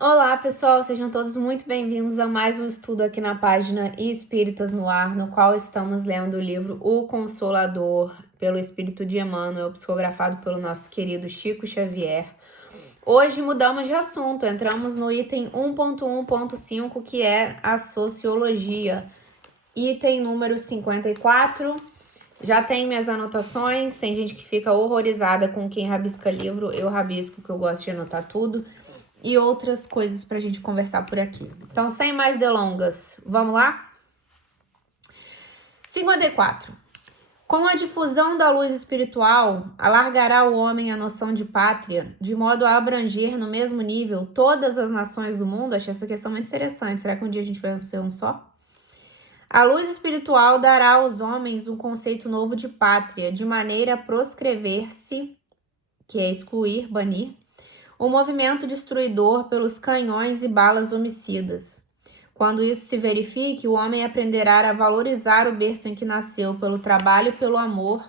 Olá, pessoal, sejam todos muito bem-vindos a mais um estudo aqui na página Espíritas no Ar, no qual estamos lendo o livro O Consolador, pelo Espírito de Emmanuel, psicografado pelo nosso querido Chico Xavier. Hoje mudamos de assunto, entramos no item 1.1.5, que é a sociologia. Item número 54. Já tem minhas anotações, tem gente que fica horrorizada com quem rabisca livro, eu rabisco, que eu gosto de anotar tudo. E outras coisas pra gente conversar por aqui. Então, sem mais delongas, vamos lá? 54. Com a difusão da luz espiritual, alargará o homem a noção de pátria, de modo a abranger no mesmo nível todas as nações do mundo? Achei essa questão muito interessante. Será que um dia a gente vai ser um só? A luz espiritual dará aos homens um conceito novo de pátria, de maneira a proscrever-se, que é excluir, banir, o movimento destruidor pelos canhões e balas homicidas. Quando isso se verifique, o homem aprenderá a valorizar o berço em que nasceu pelo trabalho e pelo amor,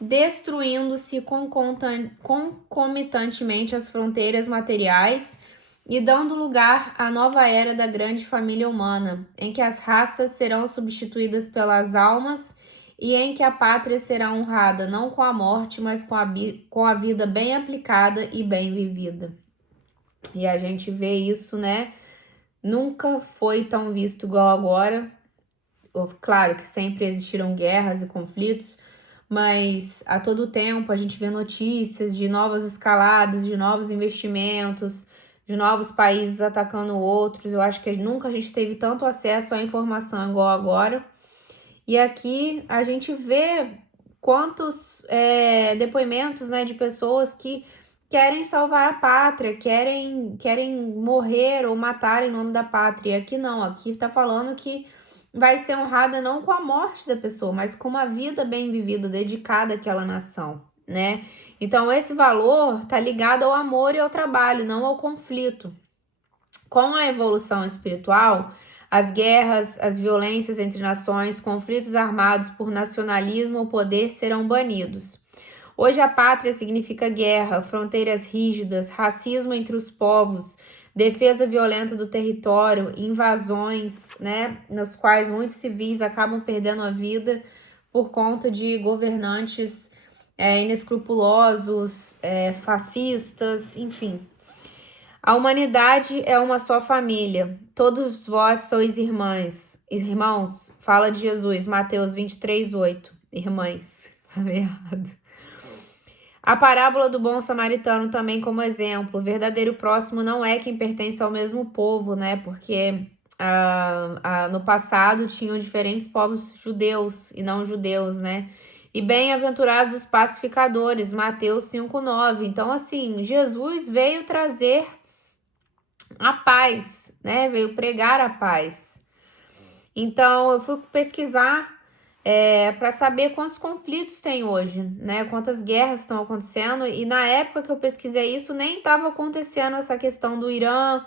destruindo-se concomitantemente as fronteiras materiais e dando lugar à nova era da grande família humana, em que as raças serão substituídas pelas almas e em que a pátria será honrada não com a morte, mas com a vida bem aplicada e bem vivida. E a gente vê isso, né? Nunca foi tão visto igual agora. Claro que sempre existiram guerras e conflitos, mas a todo tempo a gente vê notícias de novas escaladas, de novos investimentos, de novos países atacando outros. Eu acho que nunca a gente teve tanto acesso à informação igual agora. E aqui a gente vê quantos depoimentos, né, de pessoas que querem salvar a pátria, querem morrer ou matar em nome da pátria. Aqui não, aqui tá falando que vai ser honrada não com a morte da pessoa, mas com uma vida bem vivida, dedicada àquela nação, né? Então esse valor tá ligado ao amor e ao trabalho, não ao conflito. Com a evolução espiritual, as guerras, as violências entre nações, conflitos armados por nacionalismo ou poder serão banidos. Hoje a pátria significa guerra, fronteiras rígidas, racismo entre os povos, defesa violenta do território, invasões, né, nas quais muitos civis acabam perdendo a vida por conta de governantes inescrupulosos, fascistas, enfim. A humanidade é uma só família. Todos vós sois irmãs. Irmãos, fala de Jesus, Mateus 23:8. Irmãs, falei errado. A parábola do bom samaritano também como exemplo. O verdadeiro próximo não é quem pertence ao mesmo povo, né? Porque no passado tinham diferentes povos judeus e não judeus, né? E bem-aventurados os pacificadores, Mateus 5:9. Então, assim, Jesus veio trazer a paz, né? Veio pregar a paz. Então, eu fui pesquisar para saber quantos conflitos tem hoje, né? Quantas guerras estão acontecendo. E na época que eu pesquisei isso, nem estava acontecendo essa questão do Irã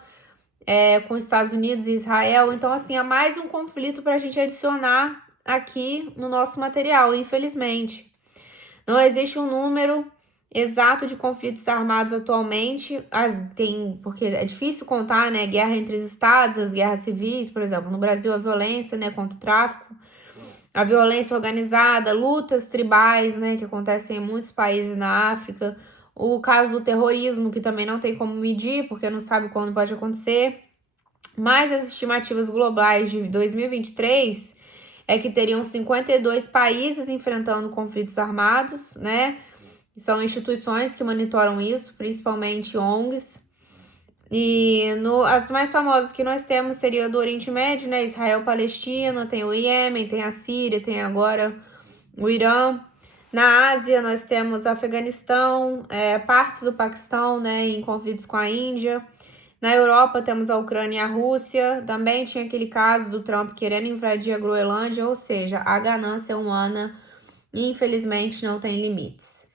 com os Estados Unidos e Israel. Então, assim, é mais um conflito para a gente adicionar aqui no nosso material, infelizmente. Não existe um número exato de conflitos armados atualmente, porque é difícil contar, né, guerra entre os estados, as guerras civis, por exemplo, no Brasil a violência, né, contra o tráfico, a violência organizada, lutas tribais, né, que acontecem em muitos países na África, o caso do terrorismo, que também não tem como medir, porque não sabe quando pode acontecer, mas as estimativas globais de 2023 é que teriam 52 países enfrentando conflitos armados, né? São instituições que monitoram isso, principalmente ONGs. E as mais famosas que nós temos seria do Oriente Médio, né? Israel, Palestina, tem o Iêmen, tem a Síria, tem agora o Irã. Na Ásia, nós temos Afeganistão, partes do Paquistão, né? Em conflitos com a Índia. Na Europa, temos a Ucrânia e a Rússia. Também tinha aquele caso do Trump querendo invadir a Groenlândia, ou seja, a ganância humana, infelizmente, não tem limites.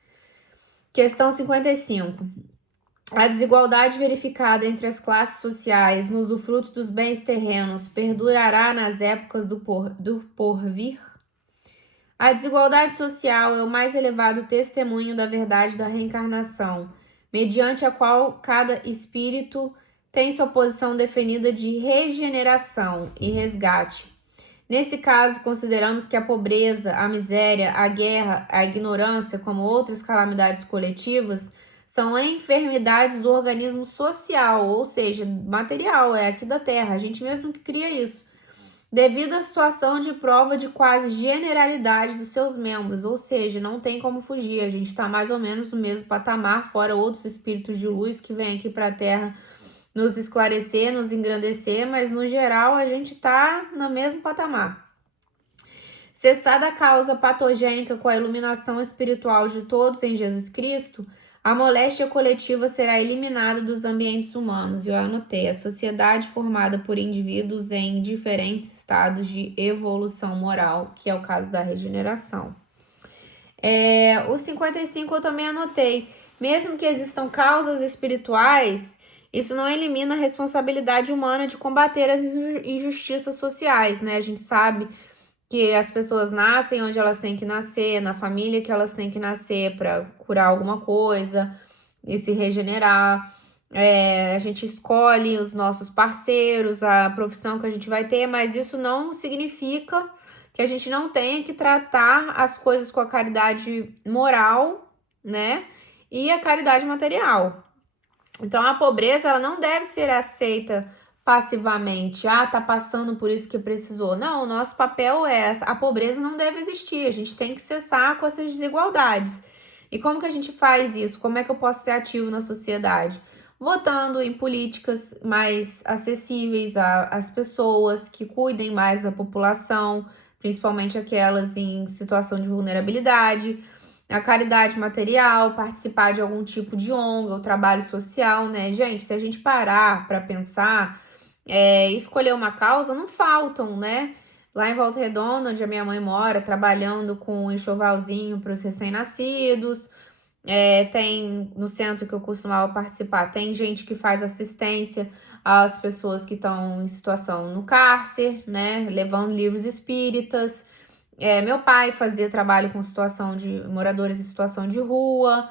Questão 55. A desigualdade verificada entre as classes sociais no usufruto dos bens terrenos perdurará nas épocas do porvir? A desigualdade social é o mais elevado testemunho da verdade da reencarnação, mediante a qual cada espírito tem sua posição definida de regeneração e resgate. Nesse caso, consideramos que a pobreza, a miséria, a guerra, a ignorância, como outras calamidades coletivas, são enfermidades do organismo social, ou seja, material, é aqui da Terra, a gente mesmo que cria isso, devido à situação de prova de quase generalidade dos seus membros, ou seja, não tem como fugir, a gente está mais ou menos no mesmo patamar, fora outros espíritos de luz que vêm aqui para a Terra nos esclarecer, nos engrandecer, mas no geral a gente está no mesmo patamar. Cessada a causa patogênica com a iluminação espiritual de todos em Jesus Cristo, a moléstia coletiva será eliminada dos ambientes humanos. Eu anotei, a sociedade formada por indivíduos em diferentes estados de evolução moral, que é o caso da regeneração. O 55 eu também anotei. Mesmo que existam causas espirituais, isso não elimina a responsabilidade humana de combater as injustiças sociais, né? A gente sabe que as pessoas nascem onde elas têm que nascer, na família que elas têm que nascer para curar alguma coisa e se regenerar. A gente escolhe os nossos parceiros, a profissão que a gente vai ter, mas isso não significa que a gente não tenha que tratar as coisas com a caridade moral, né? E a caridade material. Então, a pobreza, ela não deve ser aceita passivamente. Tá passando por isso que precisou. Não, o nosso papel é a pobreza não deve existir. A gente tem que cessar com essas desigualdades. E como que a gente faz isso? Como é que eu posso ser ativo na sociedade? Votando em políticas mais acessíveis às pessoas, que cuidem mais da população, principalmente aquelas em situação de vulnerabilidade. A caridade material, participar de algum tipo de ONG, o trabalho social, né? Gente, se a gente parar para pensar, escolher uma causa, não faltam, né? Lá em Volta Redonda, onde a minha mãe mora, trabalhando com um enxovalzinho para os recém-nascidos. Tem no centro que eu costumava participar, tem gente que faz assistência às pessoas que estão em situação no cárcere, né? Levando livros espíritas. Meu pai fazia trabalho com situação de moradores em situação de rua.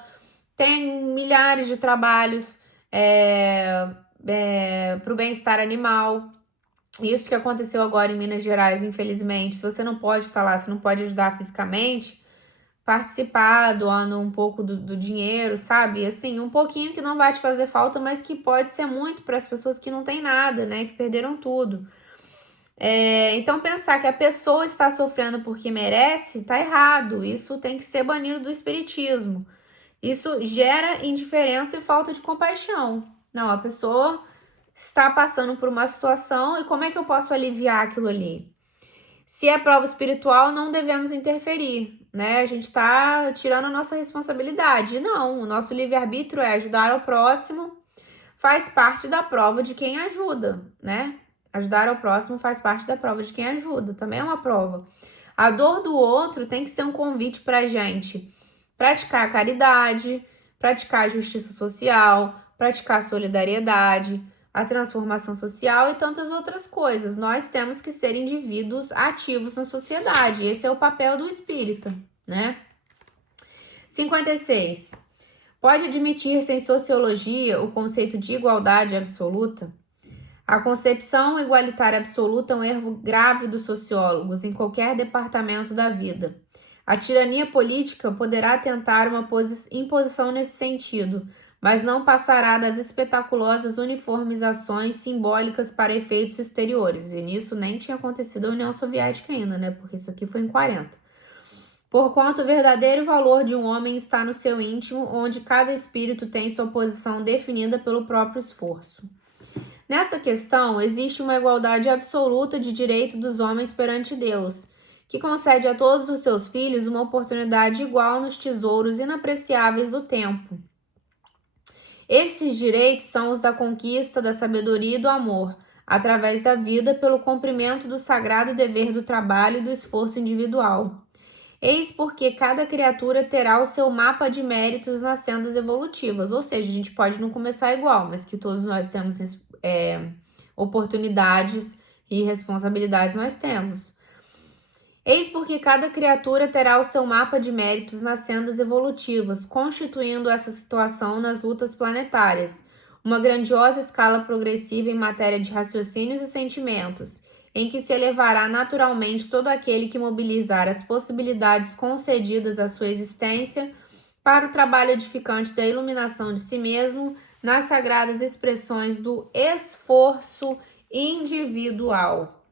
Tem milhares de trabalhos para o bem-estar animal. Isso que aconteceu agora em Minas Gerais, infelizmente. Se você não pode estar lá, se não pode ajudar fisicamente, participar, doando um pouco do dinheiro, sabe? Assim, um pouquinho que não vai te fazer falta, mas que pode ser muito para as pessoas que não têm nada, né? Que perderam tudo. Então, pensar que a pessoa está sofrendo porque merece, tá errado. Isso tem que ser banido do espiritismo. Isso gera indiferença e falta de compaixão. Não, a pessoa está passando por uma situação e como é que eu posso aliviar aquilo ali? Se é prova espiritual, não devemos interferir, né? A gente está tirando a nossa responsabilidade. Não, o nosso livre-arbítrio é ajudar ao próximo, faz parte da prova de quem ajuda, né? Ajudar ao próximo faz parte da prova de quem ajuda, também é uma prova. A dor do outro tem que ser um convite para a gente praticar a caridade, praticar a justiça social, praticar a solidariedade, a transformação social e tantas outras coisas. Nós temos que ser indivíduos ativos na sociedade. Esse é o papel do espírita, né? 56. Pode admitir-se em sociologia o conceito de igualdade absoluta? A concepção igualitária absoluta é um erro grave dos sociólogos em qualquer departamento da vida. A tirania política poderá tentar uma imposição nesse sentido, mas não passará das espetaculosas uniformizações simbólicas para efeitos exteriores. E nisso nem tinha acontecido a União Soviética ainda, né? Porque isso aqui foi em 40. Porquanto o verdadeiro valor de um homem está no seu íntimo, onde cada espírito tem sua posição definida pelo próprio esforço. Nessa questão, existe uma igualdade absoluta de direito dos homens perante Deus, que concede a todos os seus filhos uma oportunidade igual nos tesouros inapreciáveis do tempo. Esses direitos são os da conquista, da sabedoria e do amor, através da vida pelo cumprimento do sagrado dever do trabalho e do esforço individual. Eis porque cada criatura terá o seu mapa de méritos nas sendas evolutivas, ou seja, a gente pode não começar igual, mas que todos nós temos oportunidades e responsabilidades nós temos. Eis porque cada criatura terá o seu mapa de méritos nas sendas evolutivas, constituindo essa situação nas lutas planetárias. uma grandiosa escala progressiva em matéria de raciocínios e sentimentos, em que se elevará naturalmente todo aquele que mobilizar as possibilidades concedidas à sua existência para o trabalho edificante da iluminação de si mesmo nas sagradas expressões do esforço individual.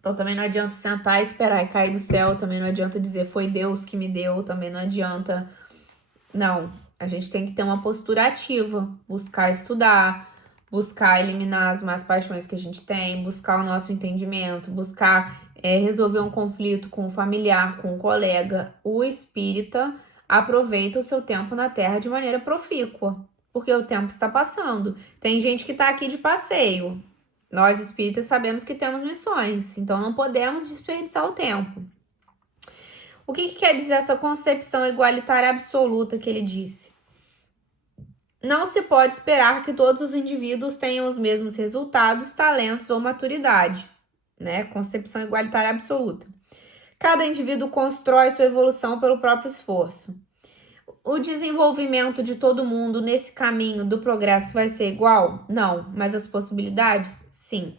Então também não adianta sentar e esperar e cair do céu, também não adianta dizer foi Deus que me deu, também não adianta. Não, a gente tem que ter uma postura ativa, buscar estudar, buscar eliminar as más paixões que a gente tem, buscar o nosso entendimento, buscar resolver um conflito com o familiar, com o colega. O espírita aproveita o seu tempo na Terra de maneira profícua, porque o tempo está passando. Tem gente que está aqui de passeio. Nós espíritas sabemos que temos missões, então não podemos desperdiçar o tempo. O que quer dizer essa concepção igualitária absoluta que ele disse? Não se pode esperar que todos os indivíduos tenham os mesmos resultados, talentos ou maturidade, né? Concepção igualitária absoluta. Cada indivíduo constrói sua evolução pelo próprio esforço. O desenvolvimento de todo mundo nesse caminho do progresso vai ser igual? Não, mas as possibilidades, sim.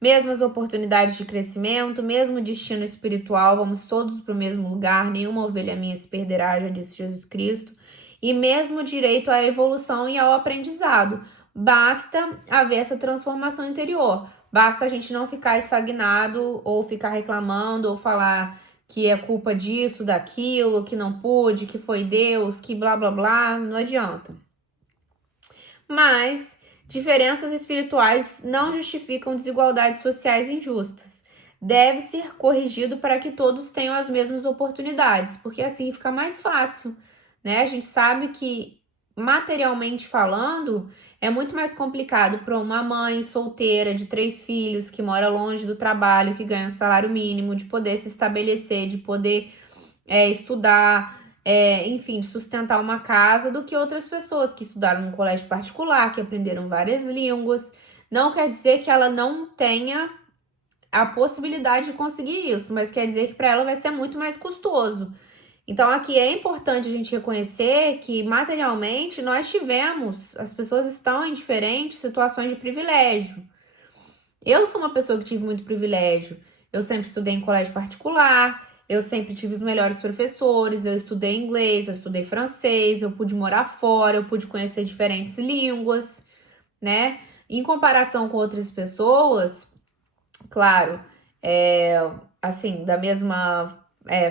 Mesmas oportunidades de crescimento, mesmo destino espiritual, vamos todos para o mesmo lugar, nenhuma ovelha minha se perderá, já disse Jesus Cristo. E mesmo direito à evolução e ao aprendizado. Basta haver essa transformação interior. Basta a gente não ficar estagnado ou ficar reclamando ou falar que é culpa disso, daquilo, que não pude, que foi Deus, que blá blá blá, não adianta. Mas diferenças espirituais não justificam desigualdades sociais injustas. Deve ser corrigido para que todos tenham as mesmas oportunidades, porque assim fica mais fácil, né? A gente sabe que, materialmente falando, é muito mais complicado para uma mãe solteira de 3 filhos, que mora longe do trabalho, que ganha um salário mínimo, de poder se estabelecer, de poder estudar, enfim, de sustentar uma casa, do que outras pessoas que estudaram num colégio particular, que aprenderam várias línguas. Não quer dizer que ela não tenha a possibilidade de conseguir isso, mas quer dizer que para ela vai ser muito mais custoso. Então aqui é importante a gente reconhecer que materialmente nós tivemos, as pessoas estão em diferentes situações de privilégio. Eu sou uma pessoa que tive muito privilégio. Eu sempre estudei em colégio particular, eu sempre tive os melhores professores, eu estudei inglês, eu estudei francês, eu pude morar fora, eu pude conhecer diferentes línguas, né? Em comparação com outras pessoas, claro, assim, da mesma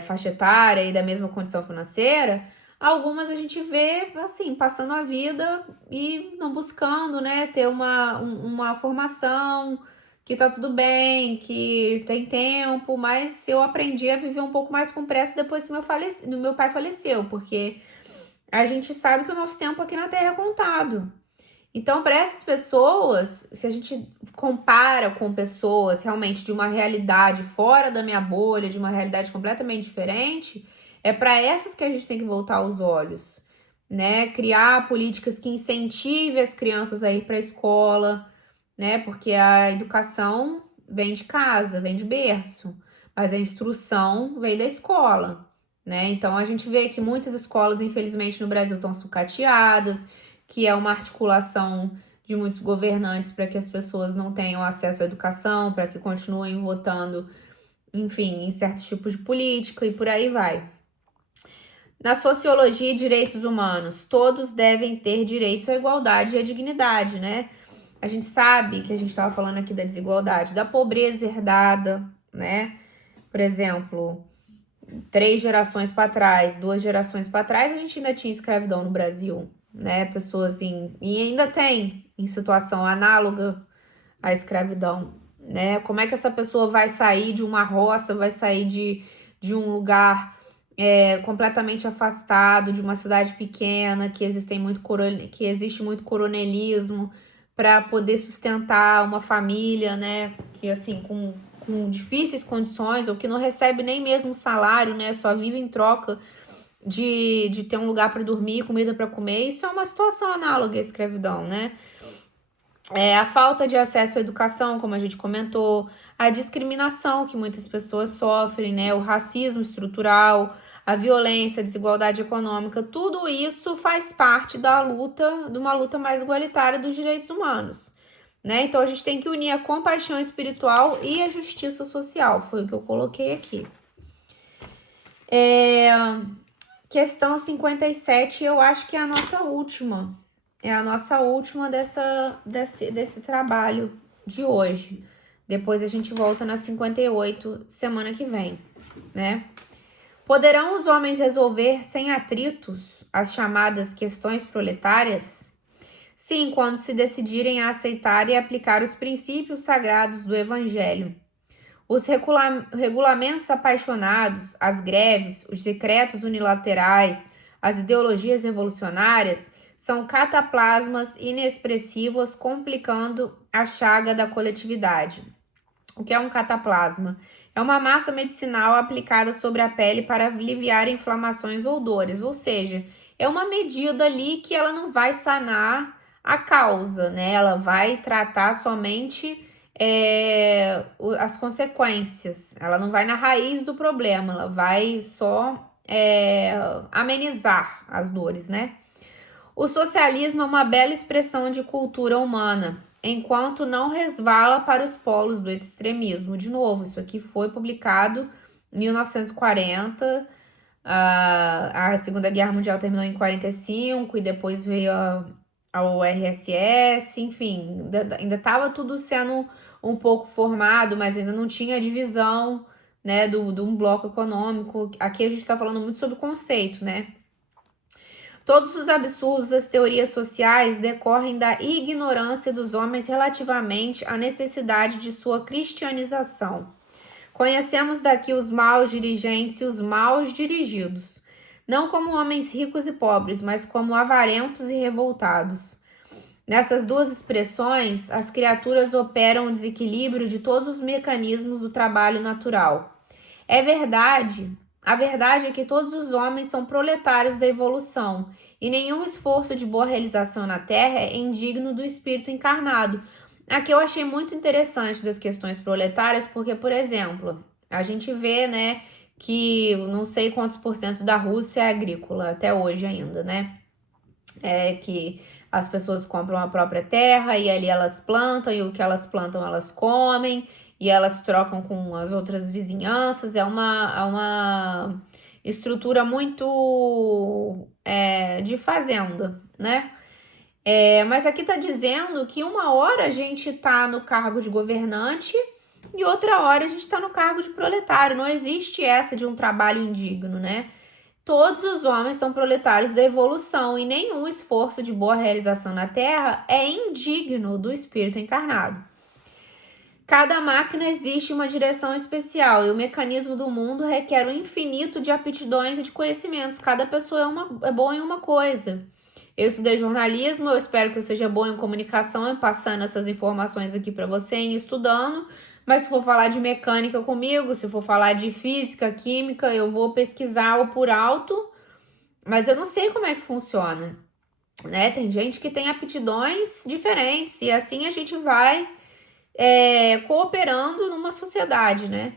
faixa etária e da mesma condição financeira, algumas a gente vê, assim, passando a vida e não buscando, né, ter uma formação, que tá tudo bem, que tem tempo, mas eu aprendi a viver um pouco mais com pressa depois que meu pai faleceu, porque a gente sabe que o nosso tempo aqui na Terra é contado. Então, para essas pessoas, se a gente compara com pessoas realmente de uma realidade fora da minha bolha, de uma realidade completamente diferente, é para essas que a gente tem que voltar os olhos, né? Criar políticas que incentivem as crianças a ir para a escola, né? Porque a educação vem de casa, vem de berço, mas a instrução vem da escola, né? Então, a gente vê que muitas escolas, infelizmente, no Brasil estão sucateadas, que é uma articulação de muitos governantes para que as pessoas não tenham acesso à educação, para que continuem votando, enfim, em certos tipos de política e por aí vai. Na sociologia e direitos humanos, todos devem ter direitos à igualdade e à dignidade, né? A gente sabe que a gente estava falando aqui da desigualdade, da pobreza herdada, né? Por exemplo, 3 gerações para trás, 2 gerações para trás, a gente ainda tinha escravidão no Brasil, né? Pessoas e ainda tem em situação análoga à escravidão, né? Como é que essa pessoa vai sair de uma roça, vai sair de um lugar completamente afastado, de uma cidade pequena, que existe muito coronelismo, para poder sustentar uma família, né? Que assim, com difíceis condições, ou que não recebe nem mesmo salário, né? Só vive em troca de ter um lugar para dormir, comida para comer. Isso é uma situação análoga à escravidão, né? A falta de acesso à educação, como a gente comentou, a discriminação que muitas pessoas sofrem, né? O racismo estrutural, a violência, a desigualdade econômica, tudo isso faz parte da luta, de uma luta mais igualitária dos direitos humanos, né? Então a gente tem que unir a compaixão espiritual e a justiça social, foi o que eu coloquei aqui. Questão 57, eu acho que é a nossa última. É a nossa última desse trabalho de hoje. Depois a gente volta na 58 semana que vem, né? Poderão os homens resolver sem atritos as chamadas questões proletárias? Sim, quando se decidirem a aceitar e aplicar os princípios sagrados do Evangelho. Os regulamentos apaixonados, as greves, os decretos unilaterais, as ideologias revolucionárias são cataplasmas inexpressivos complicando a chaga da coletividade. O que é um cataplasma? É uma massa medicinal aplicada sobre a pele para aliviar inflamações ou dores, ou seja, é uma medida ali que ela não vai sanar a causa, né? Ela vai tratar somente as consequências. Ela não vai na raiz do problema, ela vai só amenizar as dores, né? O socialismo é uma bela expressão de cultura humana, enquanto não resvala para os polos do extremismo. De novo, isso aqui foi publicado em 1940, a Segunda Guerra Mundial terminou em 45 e depois veio a URSS, enfim, ainda estava tudo sendo um pouco formado, mas ainda não tinha divisão, né, de um bloco econômico. Aqui a gente está falando muito sobre conceito, né? Todos os absurdos das teorias sociais decorrem da ignorância dos homens relativamente à necessidade de sua cristianização. Conhecemos daqui os maus dirigentes e os maus dirigidos, não como homens ricos e pobres, mas como avarentos e revoltados. Nessas duas expressões, as criaturas operam o desequilíbrio de todos os mecanismos do trabalho natural. A verdade é que todos os homens são proletários da evolução, e nenhum esforço de boa realização na Terra é indigno do espírito encarnado. Aqui eu achei muito interessante das questões proletárias, porque, por exemplo, a gente vê, né, que não sei quantos % da Rússia é agrícola, até hoje ainda, né? Que as pessoas compram a própria terra e ali elas plantam, e o que elas plantam elas comem, e elas trocam com as outras vizinhanças. É uma estrutura muito de fazenda, né? Mas aqui tá dizendo que uma hora a gente tá no cargo de governante e outra hora a gente tá no cargo de proletário. Não existe essa de um trabalho indigno, né? Todos os homens são proletários da evolução e nenhum esforço de boa realização na Terra é indigno do espírito encarnado. Cada máquina existe uma direção especial e o mecanismo do mundo requer um infinito de aptidões e de conhecimentos. Cada pessoa é boa em uma coisa. Eu estudei jornalismo, eu espero que eu seja boa em comunicação e passando essas informações aqui para você, estudando. Mas se for falar de mecânica comigo, se for falar de física, química, eu vou pesquisar o por alto, mas eu não sei como é que funciona, né? Tem gente que tem aptidões diferentes e assim a gente vai cooperando numa sociedade, né?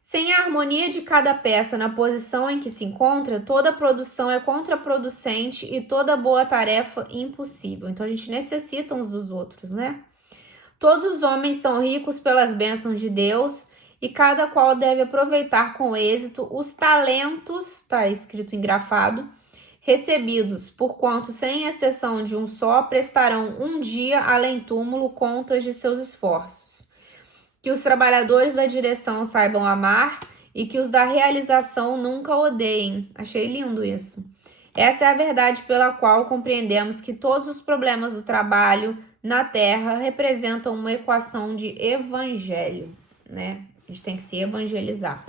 Sem a harmonia de cada peça na posição em que se encontra, toda produção é contraproducente e toda boa tarefa impossível. Então a gente necessita uns dos outros, né? Todos os homens são ricos pelas bênçãos de Deus e cada qual deve aproveitar com êxito os talentos, está escrito engrafado, recebidos, porquanto, sem exceção de um só, prestarão um dia além túmulo contas de seus esforços. Que os trabalhadores da direção saibam amar e que os da realização nunca odeiem. Achei lindo isso. Essa é a verdade pela qual compreendemos que todos os problemas do trabalho na Terra representam uma equação de evangelho, né? A gente tem que se evangelizar.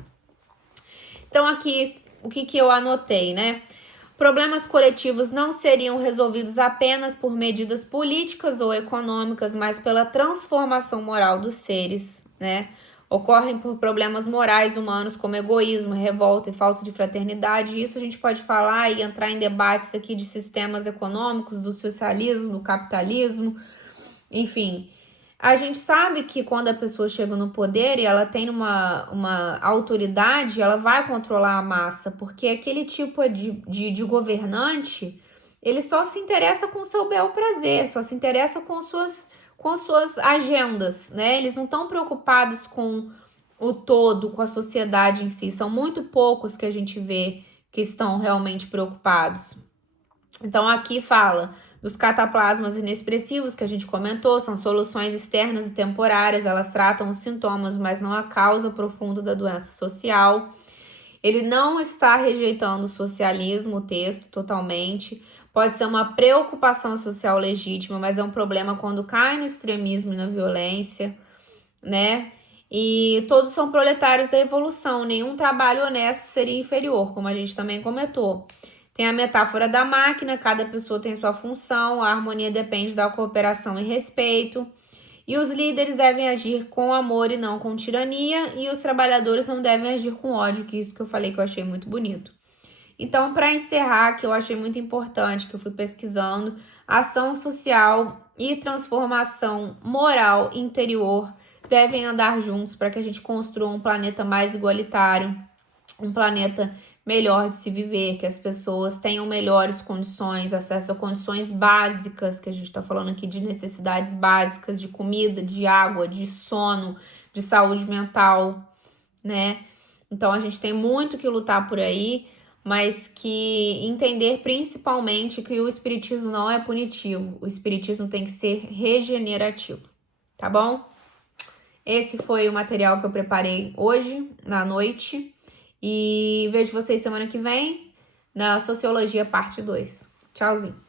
Então aqui, o que eu anotei, né? Problemas coletivos não seriam resolvidos apenas por medidas políticas ou econômicas, mas pela transformação moral dos seres, né? Ocorrem por problemas morais humanos como egoísmo, revolta e falta de fraternidade. Isso a gente pode falar e entrar em debates aqui de sistemas econômicos, do socialismo, do capitalismo, enfim. a gente sabe que quando a pessoa chega no poder e ela tem uma autoridade, ela vai controlar a massa, porque aquele tipo de governante, ele só se interessa com o seu bel prazer, só se interessa com suas agendas, né? Eles não estão preocupados com o todo, com a sociedade em si. São muito poucos que a gente vê que estão realmente preocupados. Então, aqui fala dos cataplasmas inexpressivos, que a gente comentou, são soluções externas e temporárias, elas tratam os sintomas, mas não a causa profunda da doença social. Ele não está rejeitando o socialismo, o texto, totalmente. Pode ser uma preocupação social legítima, mas é um problema quando cai no extremismo e na violência, né? E todos são proletários da evolução, nenhum trabalho honesto seria inferior, como a gente também comentou. Tem a metáfora da máquina, cada pessoa tem sua função, a harmonia depende da cooperação e respeito. E os líderes devem agir com amor e não com tirania, e os trabalhadores não devem agir com ódio, que é isso que eu falei que eu achei muito bonito. Então, para encerrar, que eu achei muito importante, que eu fui pesquisando, ação social e transformação moral interior devem andar juntos para que a gente construa um planeta mais igualitário, um planeta melhor de se viver, que as pessoas tenham melhores condições, acesso a condições básicas, que a gente está falando aqui de necessidades básicas, de comida, de água, de sono, de saúde mental, né? Então a gente tem muito que lutar por aí, mas que entender principalmente que o espiritismo não é punitivo, o espiritismo tem que ser regenerativo, tá bom? Esse foi o material que eu preparei hoje, na noite. E vejo vocês semana que vem na Sociologia parte 2. Tchauzinho.